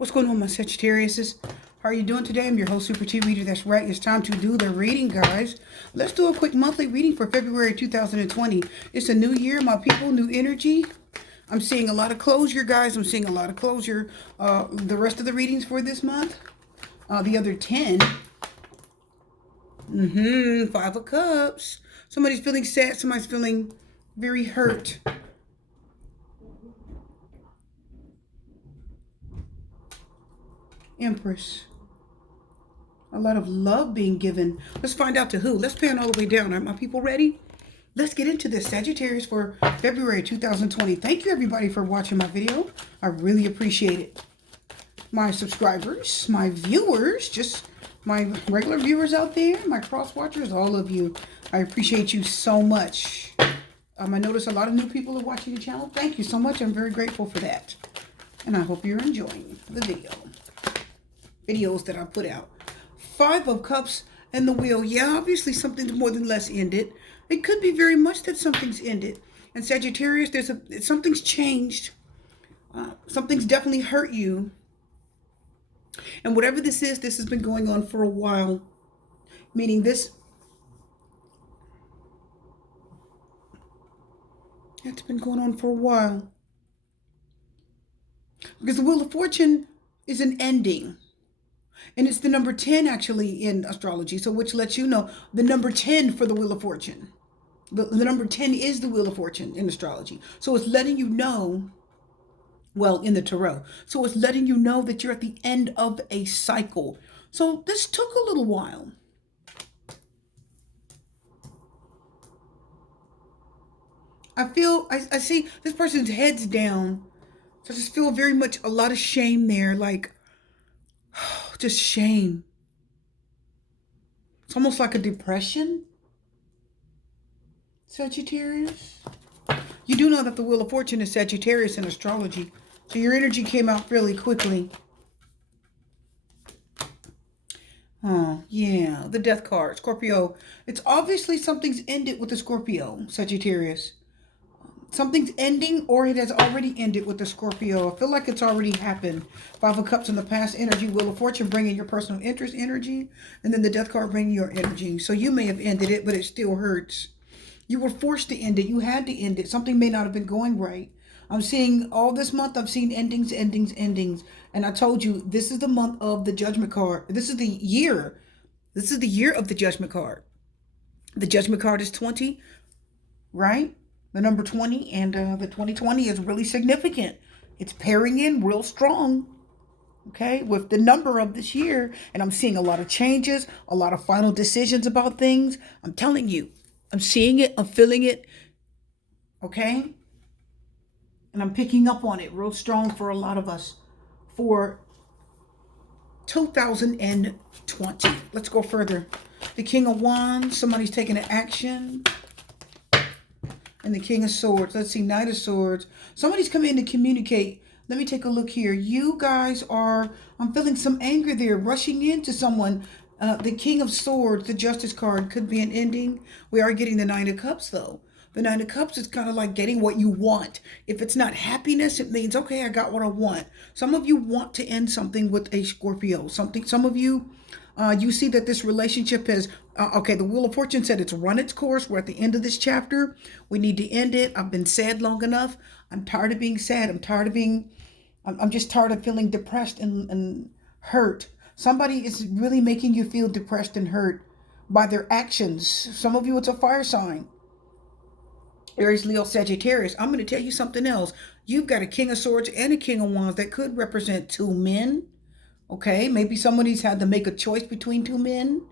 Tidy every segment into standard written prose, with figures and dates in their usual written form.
What's going on, my Sagittariuses? How are you doing today? I'm your host, Super T Reader. That's right. It's time to do the reading, guys. Let's do a quick monthly reading for February 2020. It's a new year, my people, new energy. I'm seeing a lot of closure, guys. I'm seeing a lot of closure. The rest of the readings for this month, the other 10. Five of Cups. Somebody's feeling sad. Somebody's feeling very hurt. Empress. A lot of love being given. Let's find out to who. Let's pan all the way down. Are my people ready? Let's get into this, Sagittarius, for February 2020. Thank you, everybody, for watching my video. I really appreciate it. My subscribers, my viewers, just my regular viewers out there, my cross-watchers, all of you. I appreciate you so much. I notice a lot of new people are watching the channel. Thank you so much. I'm very grateful for that. And I hope you're enjoying the videos that I put out. Five of Cups and the Wheel. Yeah, obviously something's more than less ended. It could be very much that something's ended. And Sagittarius, something's changed. Something's definitely hurt you. And whatever this is, this has been going on for a while. Meaning this, it's been going on for a while. Because the Wheel of Fortune is an ending. And it's the number 10 actually in astrology. So which lets you know the number 10 for the Wheel of Fortune. The number 10 is the Wheel of Fortune in astrology. So it's letting you know, well, in the tarot. So it's letting you know that you're at the end of a cycle. So this took a little while. I see this person's head's down. So I just feel very much a lot of shame there. Like, just shame. It's almost like a depression. Sagittarius. You do know that the Wheel of Fortune is Sagittarius in astrology. So your energy came out fairly quickly. Oh, yeah. The Death card. Scorpio. It's obviously something's ended with the Scorpio, Sagittarius. Something's ending or it has already ended with the Scorpio. I feel like it's already happened. Five of Cups in the past energy. Wheel of Fortune bringing your personal interest energy. And then the Death card bringing your energy. So you may have ended it, but it still hurts. You were forced to end it. You had to end it. Something may not have been going right. I'm seeing all this month, I've seen endings. And I told you, this is the month of the Judgment card. This is the year. This is the year of the Judgment card. The Judgment card is 20, right? The number 20, and the 2020 is really significant. It's pairing in real strong, okay, with the number of this year. And I'm seeing a lot of changes, a lot of final decisions about things. I'm telling you, I'm seeing it, I'm feeling it, okay? And I'm picking up on it real strong for a lot of us for 2020. Let's go further. The King of Wands, somebody's taking an action. And the King of Swords. Let's see, Knight of Swords. Somebody's coming in to communicate. Let me take a look here. You guys are, I'm feeling some anger there, rushing into someone. The King of Swords, the Justice card, could be an ending. We are getting the Nine of Cups, though. The Nine of Cups is kind of like getting what you want. If it's not happiness, it means, okay, I got what I want. Some of you want to end something with a Scorpio. Some of you, you see that this relationship has, okay, the Wheel of Fortune said it's run its course. We're at the end of this chapter. We need to end it. I've been sad long enough. I'm tired of being sad. I'm just tired of feeling depressed and hurt. Somebody is really making you feel depressed and hurt by their actions. Some of you, it's a fire sign. Aries, Leo, Sagittarius. I'm going to tell you something else. You've got a King of Swords and a King of Wands that could represent two men. Okay, maybe somebody's had to make a choice between two men.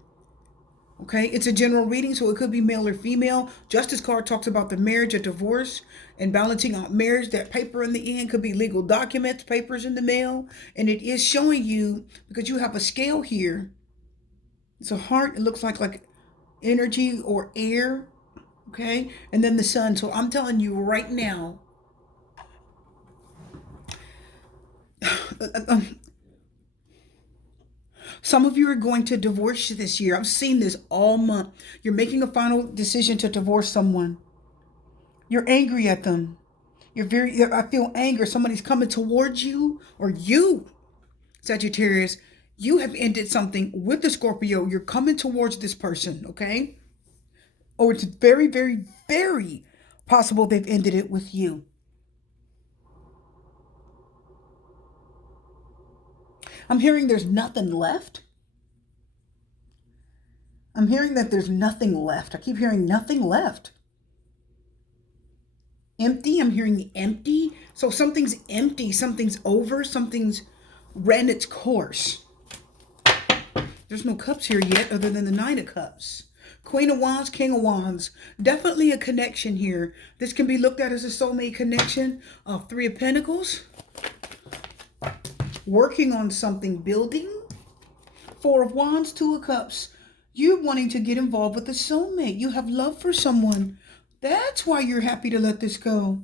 Okay, it's a general reading, so it could be male or female. Justice card talks about the marriage or divorce and balancing out marriage. That paper in the end could be legal documents, papers in the mail. And it is showing you, because you have a scale here. It's a heart. It looks like energy or air. Okay, and then the sun. So I'm telling you right now, some of you are going to divorce this year. I've seen this all month. You're making a final decision to divorce someone. You're angry at them. I feel anger. Somebody's coming towards you, or you Sagittarius, you have ended something with the Scorpio. You're coming towards this person, okay? Or it's very, very, very possible they've ended it with you. I'm hearing there's nothing left. I'm hearing that there's nothing left. I keep hearing nothing left. Empty. I'm hearing empty. So something's empty. Something's over. Something's ran its course. There's no cups here yet other than the Nine of Cups. Queen of Wands, King of Wands. Definitely a connection here. This can be looked at as a soulmate connection. Three of Pentacles. Working on something, building. Four of Wands, Two of Cups. You wanting to get involved with a soulmate. You have love for someone. That's why you're happy to let this go.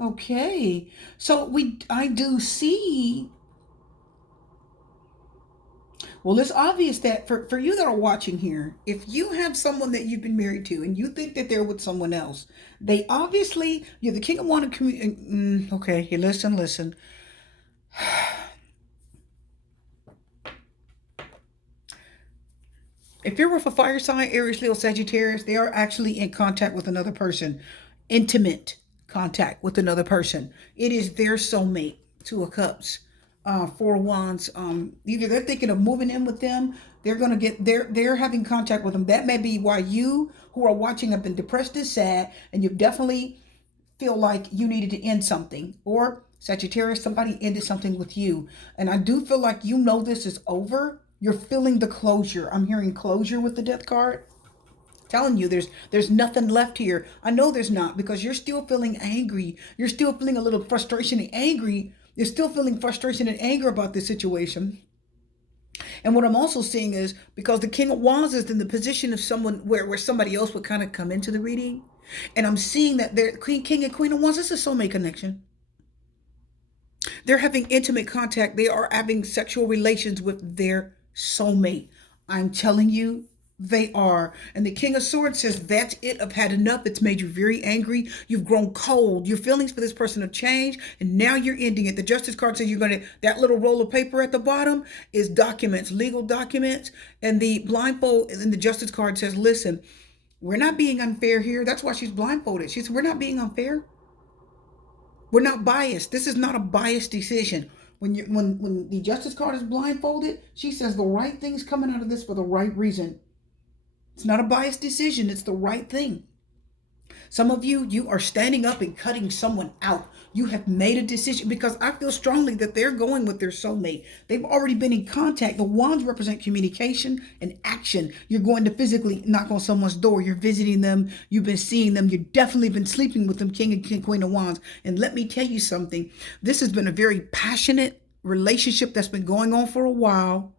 Okay. So I do see. Well, it's obvious that for you that are watching here, if you have someone that you've been married to and you think that they're with someone else, they obviously, you're the King of Wands. Okay, here, listen. If you're with a fire sign, Aries, Leo, Sagittarius, they are actually in contact with another person. Intimate contact with another person. It is their soulmate. Two of Cups. Four of Wands. Either they're thinking of moving in with them, they're having contact with them. That may be why you who are watching have been depressed and sad, and you definitely feel like you needed to end something. Or Sagittarius, somebody ended something with you. And I do feel like you know this is over. You're feeling the closure. I'm hearing closure with the Death card. Telling you there's nothing left here. I know there's not, because you're still feeling angry. You're still feeling a little frustration and angry. You're still feeling frustration and anger about this situation. And what I'm also seeing is, because the King of Wands is in the position of someone where somebody else would kind of come into the reading. And I'm seeing that they're King and Queen of Wands. This is a soulmate connection. They're having intimate contact. They are having sexual relations with their soulmate. I'm telling you, they are. And the King of Swords says, that's it. I've had enough. It's made you very angry. You've grown cold. Your feelings for this person have changed. And now you're ending it. The Justice card says that little roll of paper at the bottom is documents, legal documents. And the blindfold in the Justice card says, listen, we're not being unfair here. That's why she's blindfolded. She said, we're not being unfair. We're not biased. This is not a biased decision. When the Justice card is blindfolded, she says the right thing's coming out of this for the right reason. It's not a biased decision. It's the right thing. Some of you are standing up and cutting someone out. You have made a decision, because I feel strongly that they're going with their soulmate. They've already been in contact. The wands represent communication and action. You're going to physically knock on someone's door. You're visiting them. You've been seeing them. You've definitely been sleeping with them, King and Queen of Wands. And let me tell you something. This has been a very passionate relationship that's been going on for a while.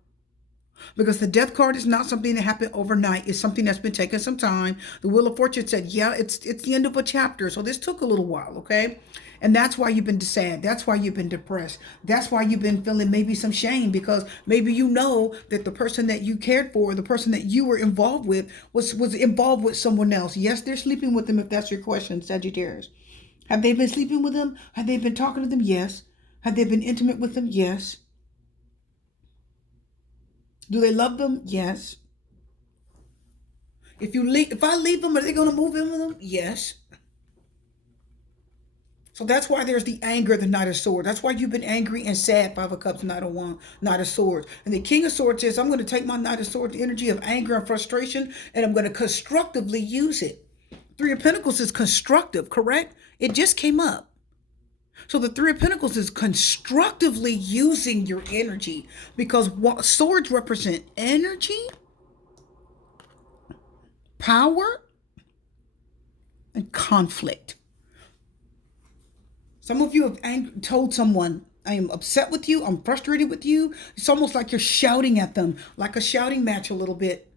Because the Death card is not something that happened overnight. It's something that's been taking some time. The Wheel of Fortune said, yeah, it's the end of a chapter. So this took a little while, okay? And that's why you've been sad. That's why you've been depressed. That's why you've been feeling maybe some shame, because maybe you know that the person that you cared for, the person that you were involved with, was involved with someone else. Yes, they're sleeping with them, if that's your question, Sagittarius. Have they been sleeping with them? Have they been talking to them? Yes. Have they been intimate with them? Yes. Do they love them? Yes. If I leave them, are they going to move in with them? Yes. So that's why there's the anger, the Knight of Swords. That's why you've been angry and sad, Five of Cups, Knight of Wands, Knight of Swords. And the King of Swords says, I'm going to take my Knight of Swords, the energy of anger and frustration, and I'm going to constructively use it. Three of Pentacles is constructive, correct? It just came up. So the Three of Pentacles is constructively using your energy, because swords represent energy, power, and conflict. Some of you have told someone, I am upset with you, I'm frustrated with you. It's almost like you're shouting at them, like a shouting match a little bit,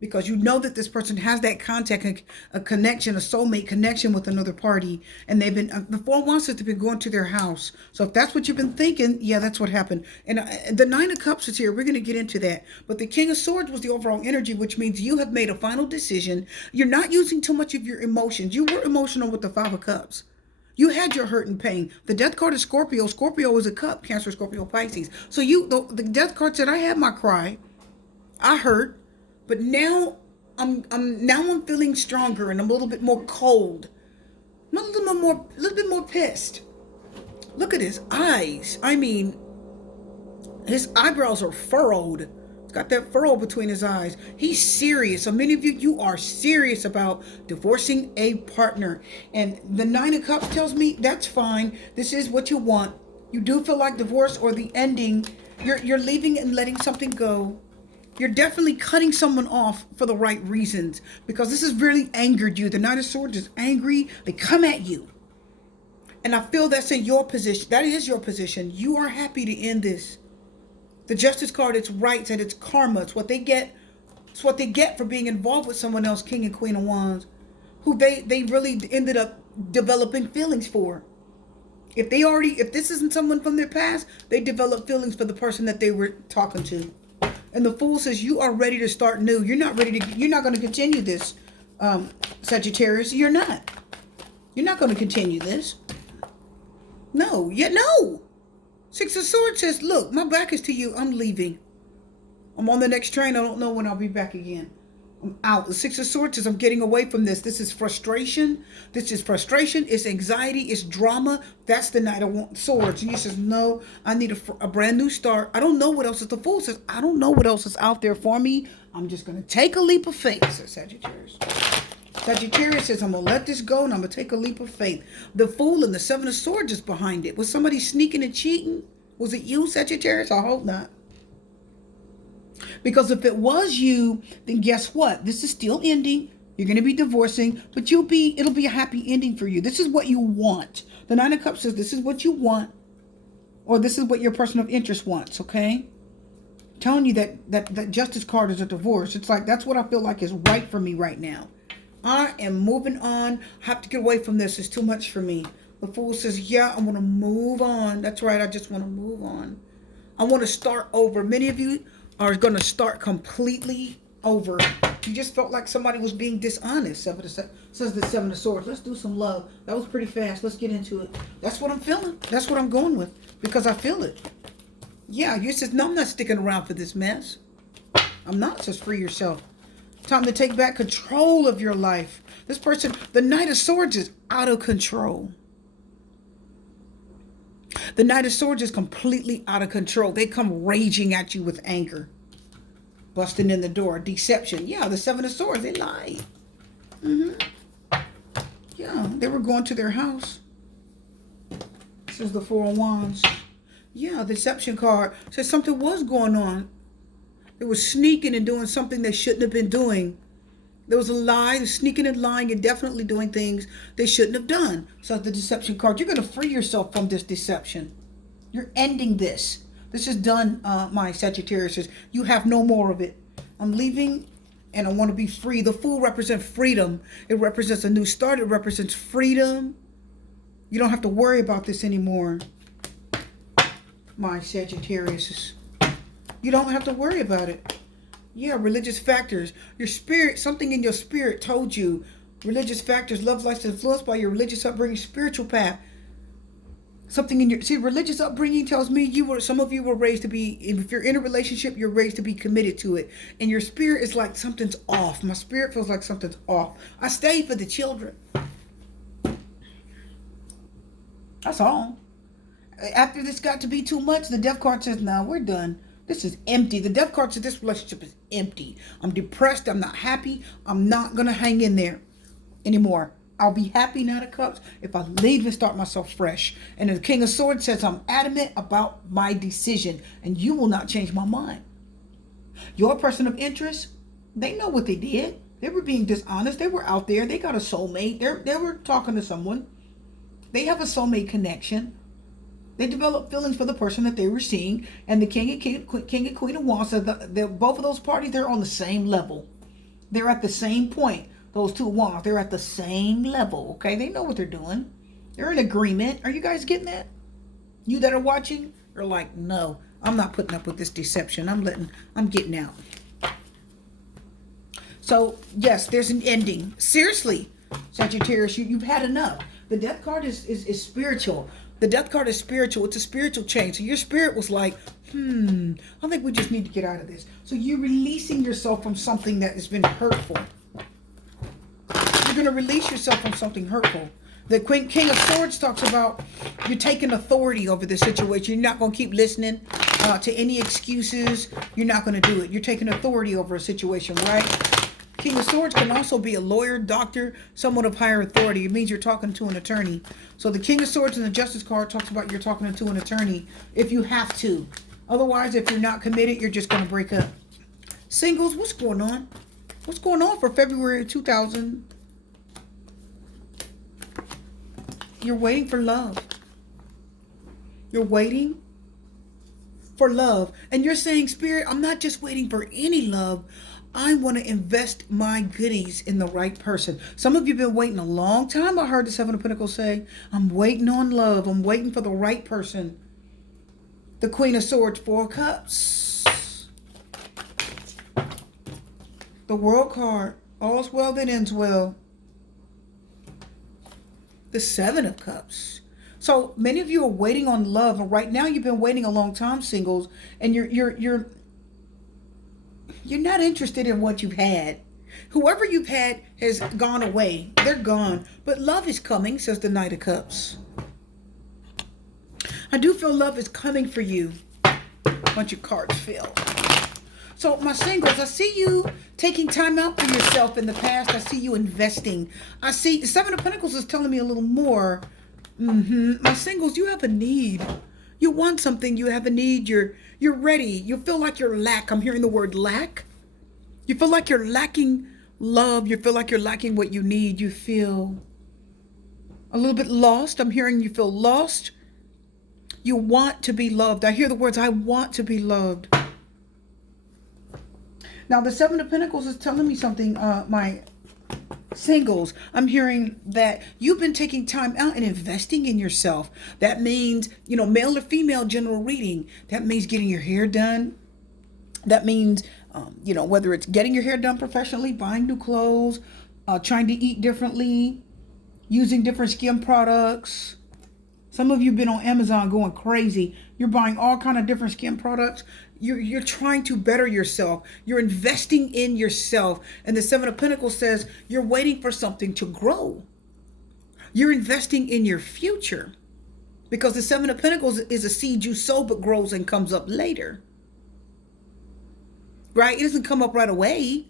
because you know that this person has that contact, a connection, a soulmate connection with another party. And they've been, the Four of Wands says they've been going to their house. So if that's what you've been thinking, yeah, that's what happened. And the Nine of Cups is here. We're going to get into that. But the King of Swords was the overall energy, which means you have made a final decision. You're not using too much of your emotions. You were emotional with the Five of Cups. You had your hurt and pain. The death card is Scorpio. Scorpio is a cup. Cancer, Scorpio, Pisces. So the death card said, I had my cry. I hurt. But now I'm feeling stronger and I'm a little bit more cold. I'm a little bit more pissed. Look at his eyes. I mean, his eyebrows are furrowed. He's got that furrow between his eyes. He's serious. So many of you, you are serious about divorcing a partner. And the Nine of Cups tells me that's fine. This is what you want. You do feel like divorce or the ending. You're leaving and letting something go. You're definitely cutting someone off for the right reasons, because this has really angered you. The Knight of Swords is angry. They come at you. And I feel that's in your position. That is your position. You are happy to end this. The Justice card, it's rights and it's karma. It's what they get. It's what they get for being involved with someone else, King and Queen of Wands, who they really ended up developing feelings for. If this isn't someone from their past, they develop feelings for the person that they were talking to. And the Fool says, you are ready to start new. You're not going to continue this, Sagittarius. You're not. You're not going to continue this. No. Six of Swords says, look, my back is to you. I'm leaving. I'm on the next train. I don't know when I'll be back again. I'm out. The Six of Swords says, I'm getting away from this. This is frustration. It's anxiety. It's drama. That's the Knight of Swords. And he says, no, I need a brand new start. I don't know what else is. The Fool says, I don't know what else is out there for me. I'm just going to take a leap of faith, says Sagittarius. Sagittarius says, I'm going to let this go and I'm going to take a leap of faith. The Fool and the Seven of Swords is behind it. Was somebody sneaking and cheating? Was it you, Sagittarius? I hope not. Because if it was you, then guess what? This is still ending. You're going to be divorcing, but it'll be a happy ending for you. This is what you want. The Nine of Cups says this is what you want, or this is what your person of interest wants, okay? Telling you that Justice card is a divorce. It's like, that's what I feel like is right for me right now. I am moving on. I have to get away from this. It's too much for me. The Fool says, yeah, I want to move on. That's right. I just want to move on. I want to start over. Many of you are going to start completely over. You just felt like somebody was being dishonest. Says the Seven of Swords. Let's do some love. That was pretty fast. Let's get into it. That's what I'm feeling. That's what I'm going with, because I feel it. Yeah, you says, no, I'm not sticking around for this mess. I'm not. Just free yourself. Time to take back control of your life. This person, the Knight of Swords, is out of control. The Knight of Swords is completely out of control. They come raging at you with anger. Busting in the door. Deception. Yeah, the Seven of Swords, they lied. Yeah, they were going to their house. This is the Four of Wands. Yeah, the deception card says something was going on. They were sneaking and doing something they shouldn't have been doing. There was a lie, sneaking and lying and definitely doing things they shouldn't have done. So the deception card, you're going to free yourself from this deception. You're ending this. This is done, my Sagittarius. You have no more of it. I'm leaving and I want to be free. The Fool represents freedom. It represents a new start. It represents freedom. You don't have to worry about this anymore, my Sagittarius. You don't have to worry about it. Yeah, religious factors. Your spirit, something in your spirit told you. Religious factors, love life influenced by your religious upbringing, spiritual path. Something in your, religious upbringing tells me some of you were raised to be, if you're in a relationship, you're raised to be committed to it. And your spirit is like something's off. My spirit feels like something's off. I stay for the children. That's all. After this got to be too much, the Death card says, nah, we're done. This is empty. The Death card says this relationship is empty. I'm depressed. I'm not happy. I'm not going to hang in there anymore. I'll be happy, Knight of Cups, if I leave and start myself fresh. And the King of Swords says, I'm adamant about my decision, and you will not change my mind. Your person of interest, they know what they did. They were being dishonest. They were out there. They got a soulmate. They were talking to someone. They have a soulmate connection. They developed feelings for the person that they were seeing. And the King and Queen of Wands said that both of those parties, they're on the same level. They're at the same point. Those two wands, they're at the same level, okay? They know what they're doing. They're in agreement. Are you guys getting that? You that are watching are like, no, I'm not putting up with this deception. I'm getting out. So, yes, there's an ending. Seriously, Sagittarius, you've had enough. The death card is spiritual. The death card is spiritual. It's a spiritual change. So your spirit was like, I think we just need to get out of this. So you're releasing yourself from something that has been hurtful. You're going to release yourself from something hurtful. The King of Swords talks about you're taking authority over the situation. You're not going to keep listening to any excuses. You're not going to do it. You're taking authority over a situation, right? King of Swords can also be a lawyer, doctor, someone of higher authority. It means you're talking to an attorney. So the King of Swords in the Justice card talks about you're talking to an attorney if you have to. Otherwise, if you're not committed, you're just going to break up. Singles, what's going on? What's going on for February 2000? You're waiting for love. You're waiting for love. And you're saying, Spirit, I'm not just waiting for any love. I want to invest my goodies in the right person. Some of you have been waiting a long time. I heard the Seven of Pentacles say, I'm waiting on love. I'm waiting for the right person. The Queen of Swords, Four of Cups. The World card. All's well that ends well. The Seven of Cups. So many of you are waiting on love. And right now you've been waiting a long time, singles. And you're not interested in what you've had. Whoever you've had has gone away. They're gone. But love is coming, says the Knight of Cups. I do feel love is coming for you. Once your cards fill. So my singles, I see you taking time out for yourself in the past. I see you investing. I see Seven of Pentacles is telling me a little more. My singles, you have a need. You want something. You have a need. You're ready. You feel like you're lack. I'm hearing the word lack. You feel like you're lacking love. You feel like you're lacking what you need. You feel a little bit lost. I'm hearing you feel lost. You want to be loved. I hear the words, I want to be loved. Now, the Seven of Pentacles is telling me something, my singles. I'm hearing that you've been taking time out and investing in yourself. That means, male or female general reading. That means getting your hair done. That means, whether it's getting your hair done professionally, buying new clothes, trying to eat differently, using different skin products. Some of you have been on Amazon going crazy. You're buying all kind of different skin products. You're trying to better yourself. You're investing in yourself. And the Seven of Pentacles says you're waiting for something to grow. You're investing in your future. Because the Seven of Pentacles is a seed you sow but grows and comes up later. Right? It doesn't come up right away.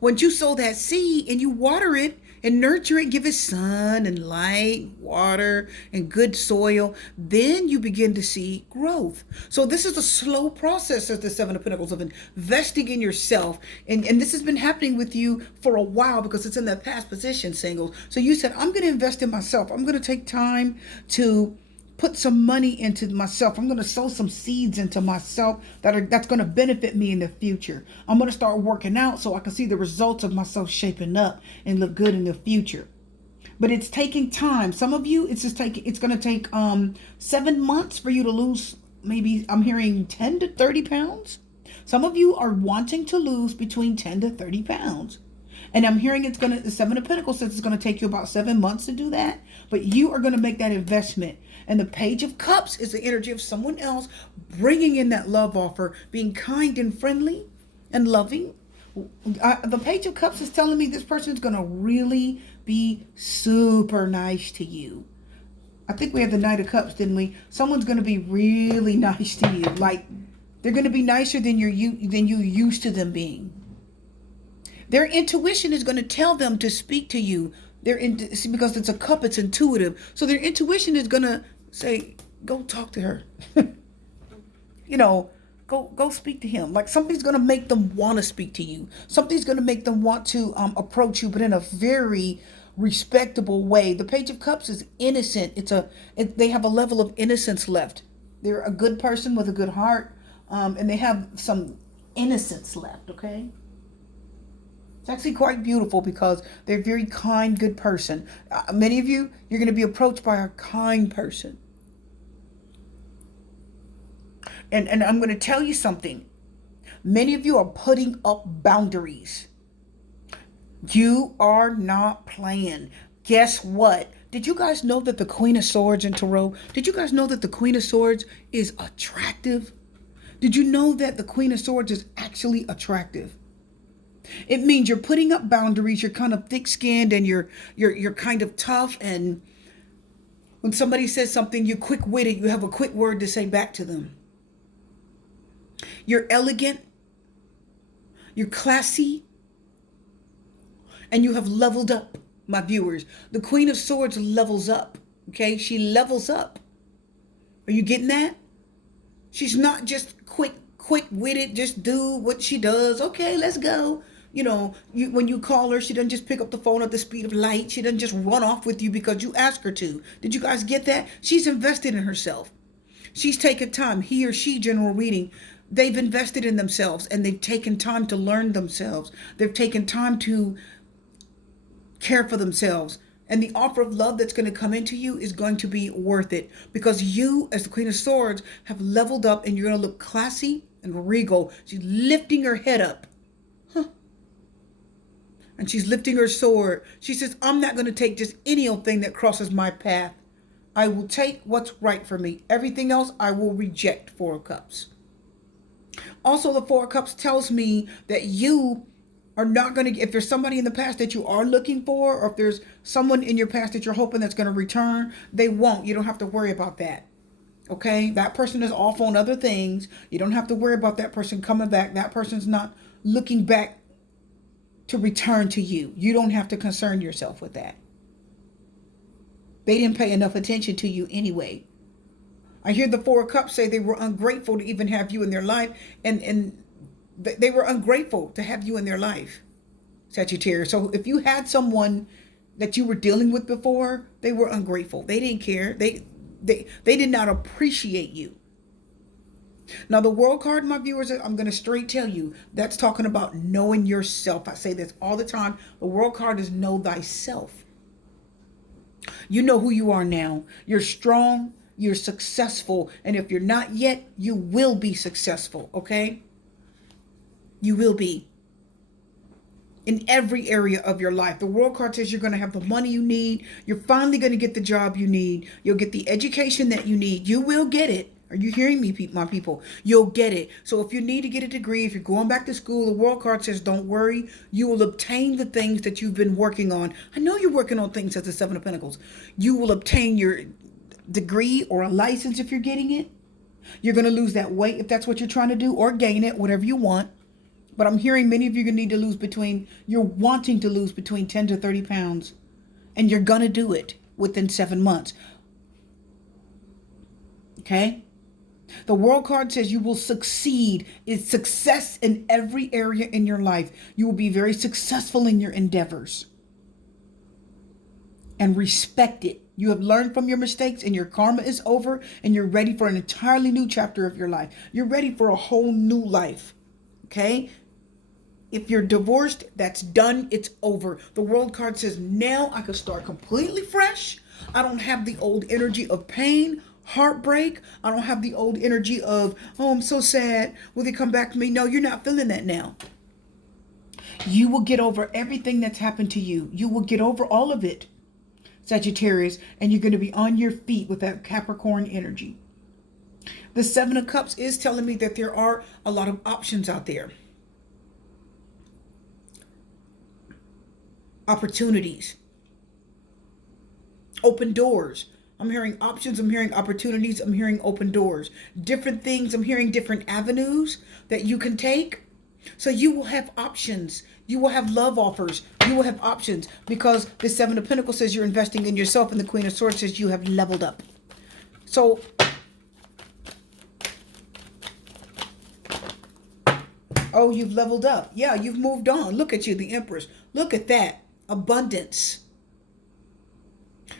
Once you sow that seed and you water it, and nurture it, give it sun and light, water, and good soil, then you begin to see growth. So this is a slow process, as the Seven of Pentacles, of investing in yourself. And this has been happening with you for a while because it's in that past position, singles. So you said, I'm going to invest in myself. I'm going to take time to put some money into myself. I'm going to sow some seeds into myself that's going to benefit me in the future. I'm going to start working out so I can see the results of myself shaping up and look good in the future. But it's taking time. Some of you, it's going to take 7 months for you to lose, maybe I'm hearing 10 to 30 pounds. Some of you are wanting to lose between 10 to 30 pounds. And I'm hearing the Seven of Pentacles says it's going to take you about 7 months to do that. But you are going to make that investment. And the Page of Cups is the energy of someone else bringing in that love offer, being kind and friendly and loving. The Page of Cups is telling me this person is going to really be super nice to you. I think we had the Knight of Cups, didn't we? Someone's going to be really nice to you. Like, they're going to be nicer than you used to them being. Their intuition is going to tell them to speak to you. Because it's a cup, it's intuitive. So their intuition is going to say, go talk to her. Go speak to him. Like, something's going to make them want to speak to you. Something's going to make them want to approach you, but in a very respectable way. The Page of Cups is innocent. They have a level of innocence left. They're a good person with a good heart, and they have some innocence left, okay? It's actually quite beautiful because they're a very kind, good person. Many of you, you're going to be approached by a kind person. And I'm going to tell you something. Many of you are putting up boundaries. You are not playing. Guess what? Did you guys know that the Queen of Swords in Tarot, did you guys know that the Queen of Swords is attractive? Did you know that the Queen of Swords is actually attractive? It means you're putting up boundaries, you're kind of thick-skinned, and you're kind of tough, and when somebody says something, you're quick-witted, you have a quick word to say back to them. You're elegant, you're classy, and you have leveled up, my viewers. The Queen of Swords levels up, okay? She levels up. Are you getting that? She's not just quick-witted, just do what she does. Okay, let's go. You know, when you call her, she doesn't just pick up the phone at the speed of light. She doesn't just run off with you because you ask her to. Did you guys get that? She's invested in herself. She's taken time. He or she, general reading, they've invested in themselves, and they've taken time to learn themselves. They've taken time to care for themselves. And the offer of love that's going to come into you is going to be worth it, because you, as the Queen of Swords, have leveled up, and you're going to look classy and regal. She's lifting her head up. And she's lifting her sword. She says, I'm not going to take just any old thing that crosses my path. I will take what's right for me. Everything else I will reject. Four of Cups. Also, the Four of Cups tells me that you are not going to, if there's somebody in the past that you are looking for, or if there's someone in your past that you're hoping that's going to return, they won't. You don't have to worry about that. Okay? That person is off on other things. You don't have to worry about that person coming back. That person's not looking back to return to you. You don't have to concern yourself with that. They didn't pay enough attention to you anyway. I hear the Four of Cups say they were ungrateful to even have you in their life, and they were ungrateful to have you in their life, Sagittarius. So if you had someone that you were dealing with before, they were ungrateful. They didn't care. They did not appreciate you. Now, the World card, my viewers, I'm going to straight tell you, that's talking about knowing yourself. I say this all the time. The World card is know thyself. You know who you are now. You're strong. You're successful. And if you're not yet, you will be successful, okay? You will be. In every area of your life. The World card says you're going to have the money you need. You're finally going to get the job you need. You'll get the education that you need. You will get it. Are you hearing me, my people? You'll get it. So if you need to get a degree, if you're going back to school, the World card says don't worry. You will obtain the things that you've been working on. I know you're working on things as the Seven of Pentacles. You will obtain your degree or a license if you're getting it. You're going to lose that weight if that's what you're trying to do, or gain it, whatever you want. But I'm hearing many of you are going to need to lose you're wanting to lose between 10 to 30 pounds. And you're going to do it within 7 months. Okay? The World card says you will succeed. It's success in every area in your life. You will be very successful in your endeavors. And respect it. You have learned from your mistakes, and your karma is over, and you're ready for an entirely new chapter of your life. You're ready for a whole new life. Okay? If you're divorced, that's done. It's over. The World card says now I can start completely fresh. I don't have the old energy of pain, heartbreak. I don't have the old energy of, oh, I'm so sad. Will they come back to me? No, you're not feeling that now. You will get over everything that's happened to you. You will get over all of it, Sagittarius, and you're going to be on your feet with that Capricorn energy. The Seven of Cups is telling me that there are a lot of options out there. Opportunities. Open doors. I'm hearing options. I'm hearing opportunities. I'm hearing open doors. Different things. I'm hearing different avenues that you can take. So you will have options. You will have love offers. You will have options, because the Seven of Pentacles says you're investing in yourself, and the Queen of Swords says you have leveled up. So oh, you've leveled up. Yeah, you've moved on. Look at you, the Empress. Look at that. Abundance.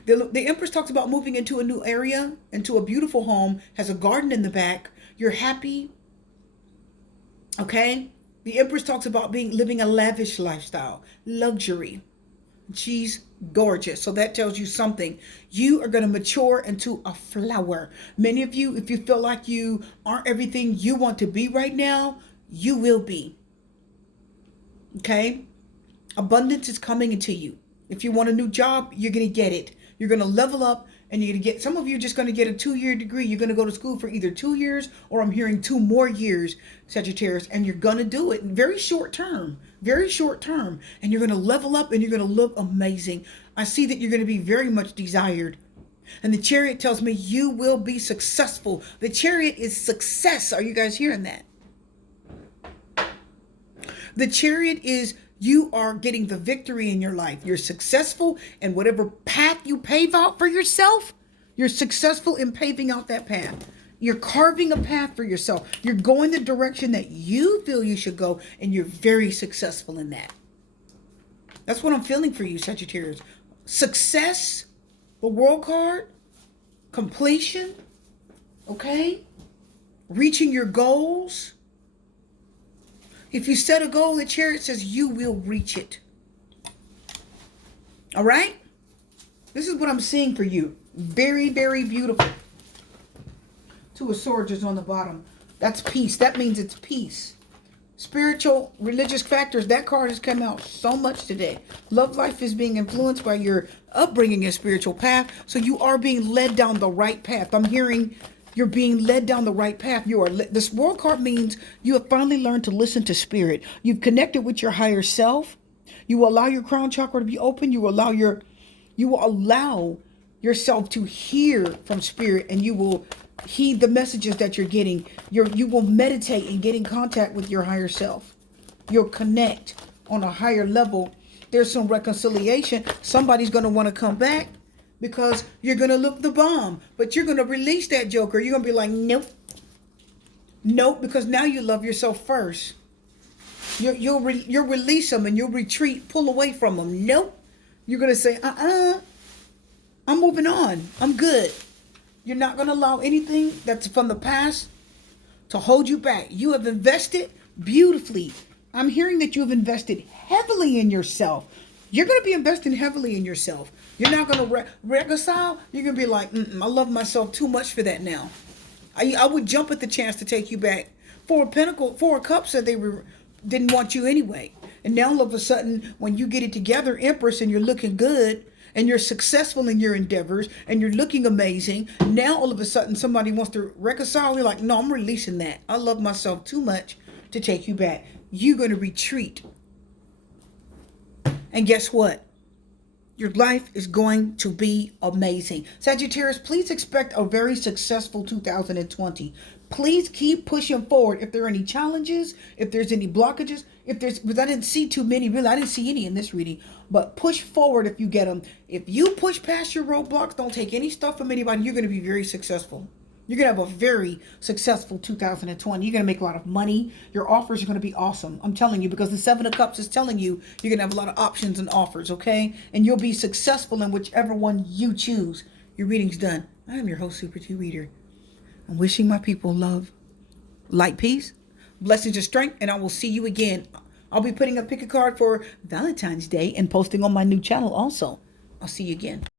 The Empress talks about moving into a new area, into a beautiful home, has a garden in the back. You're happy. Okay? The Empress talks about living a lavish lifestyle, luxury. She's gorgeous. So that tells you something. You are going to mature into a flower. Many of you, if you feel like you aren't everything you want to be right now, you will be. Okay? Abundance is coming into you. If you want a new job, you're going to get it. You're going to level up, and you're going to get, some of you are just going to get a 2-year degree. You're going to go to school for either 2 years, or I'm hearing 2 more years, Sagittarius, and you're going to do it in very short term, and you're going to level up, and you're going to look amazing. I see that you're going to be very much desired. And the Chariot tells me you will be successful. The Chariot is success. Are you guys hearing that? The Chariot is, you are getting the victory in your life. You're successful, and whatever path you pave out for yourself, you're successful in paving out that path. You're carving a path for yourself. You're going the direction that you feel you should go, and you're very successful in that. That's what I'm feeling for you, Sagittarius. Success, the World card, completion, okay? Reaching your goals. If you set a goal, the Chariot says you will reach it. All right? This is what I'm seeing for you. Very, very beautiful. 2 of Swords is on the bottom. That's peace. That means it's peace. Spiritual, religious factors. That card has come out so much today. Love life is being influenced by your upbringing and spiritual path. So you are being led down the right path. I'm hearing you're being led down the right path. You are. This World card means you have finally learned to listen to spirit. You've connected with your higher self. You will allow your crown chakra to be open. You will allow yourself to hear from spirit, and you will heed the messages that you're getting. You will meditate and get in contact with your higher self. You'll connect on a higher level. There's some reconciliation. Somebody's going to want to come back, because you're going to look the bomb, but you're going to release that joker. You're going to be like, nope. Nope, because now you love yourself first. You'll release them, and you'll retreat, pull away from them. Nope. You're going to say, I'm moving on. I'm good. You're not going to allow anything that's from the past to hold you back. You have invested beautifully. I'm hearing that you have invested heavily in yourself. You're going to be investing heavily in yourself. You're not going to reconcile. You're going to be like, I love myself too much for that now. I would jump at the chance to take you back. 4 of Cups said they didn't want you anyway. And now all of a sudden, when you get it together, Empress, and you're looking good, and you're successful in your endeavors, and you're looking amazing, now all of a sudden somebody wants to reconcile. You're like, no, I'm releasing that. I love myself too much to take you back. You're going to retreat. And guess what? Your life is going to be amazing. Sagittarius, please expect a very successful 2020. Please keep pushing forward. If there are any challenges, if there's any blockages, because I didn't see too many, really, I didn't see any in this reading, but push forward if you get them. If you push past your roadblocks, don't take any stuff from anybody, you're going to be very successful. You're going to have a very successful 2020. You're going to make a lot of money. Your offers are going to be awesome. I'm telling you, because the 7 of Cups is telling you you're going to have a lot of options and offers, okay? And you'll be successful in whichever one you choose. Your reading's done. I am your host, Super 2 Reader. I'm wishing my people love, light, peace, blessings, and strength, and I will see you again. I'll be putting a pick a card for Valentine's Day and posting on my new channel also. I'll see you again.